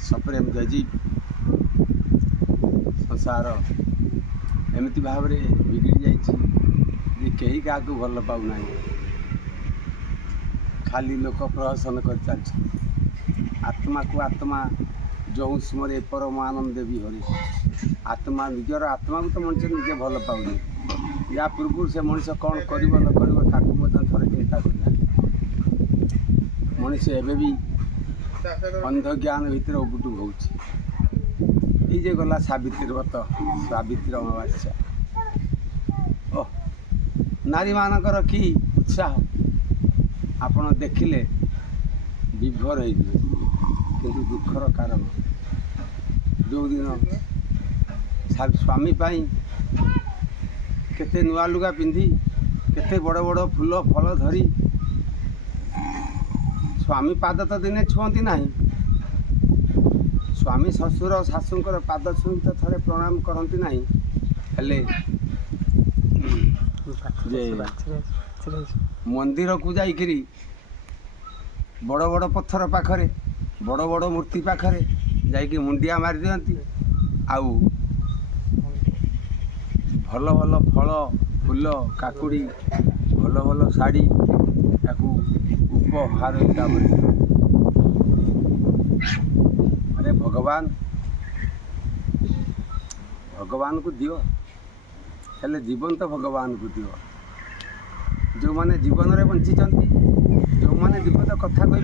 सप्रेम जजीब संसार एमती भाव बिगड़ी जाइए कहीं क्या भल पाऊना खाली लोक प्रहसन कर चल आत्मा को आत्मा जो स्मरे परम आनंद भी हरे आत्मा निजर आत्मा को तो मनुष्य निजे भल पाऊनी या पूर्व से मनुष्य कौन कर न कर थे चिंता करना मनुष्य एवं भी अंध ज्ञान भितर उबुटू हो गला सावित्री व्रत सावित्री अमावास्या ओह नारी मानकर कि उत्साह आपण देखिले विभोर हो किंतु दुखर कारण जो दिन स्वामी पाई केते नुआ लुगा पिंधि केते बड़ बड़ फूल फल धरी स्वामी पाद तो दिने छुअती ना स्वामी शशुर शाशुकर पाद छुई तो थे प्रणाम करती ना हेले मंदिर को जाइकरी बड़ बड़ पत्थर पाखरे बड़ बड़ मूर्ति पाखरे जाइकी मुंडिया मारी दियंती आउ भल भल फल फूल काकुड़ी भल भल शाढ़ी ताकू उपहार हिसाब अरे भगवान भगवान को दियो हेले जीवन तो भगवान को दियो जो माने जीवन रे बंची जो माने विपद कथा कही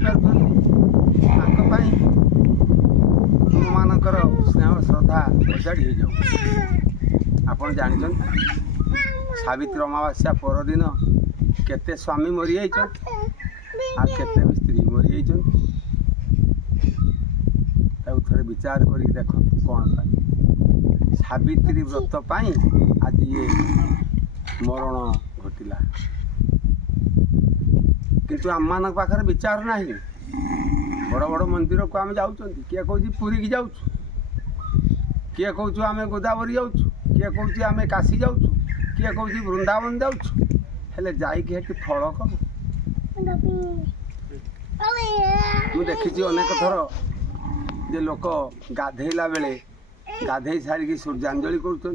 पार तुम मानकर स्नेह श्रद्धा बजाड़ी हो जाऊ आपन जानी सावित्री अमावास्या परदिन केते स्वामी मरी जाइछन आ केते भी स्त्री मरी जाइछन थे विचार कर देख कौन पाई सावित्री व्रत पाई आज ये मरण घटिला किंतु आम मान पाखे विचार ना बड़ बड़ मंदिर को आम जाऊँ किए कौच पुरी की जाऊँ किए कौच आम गोदावरी जाऊँ किए कौच आम काशी जाऊँ किए कौच वृंदावन जाऊँ हेले जाइए फल कब मुझे देखी अनेक थर जे लोक गाधेला बेले गाधे सारिकी सूर्यांजलि कर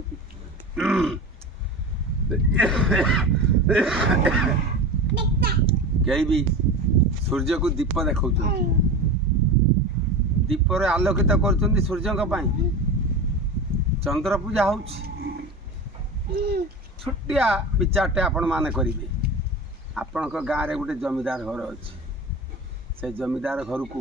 कई भी सूर्य को दीप देखा दीपर आलोकित कर सूर्य चंद्र पूजा हो छोटिया विचारटे आपण माने करेंगे आपण गाँव में गोटे जमीदार घर अच्छे से जमीदार घर को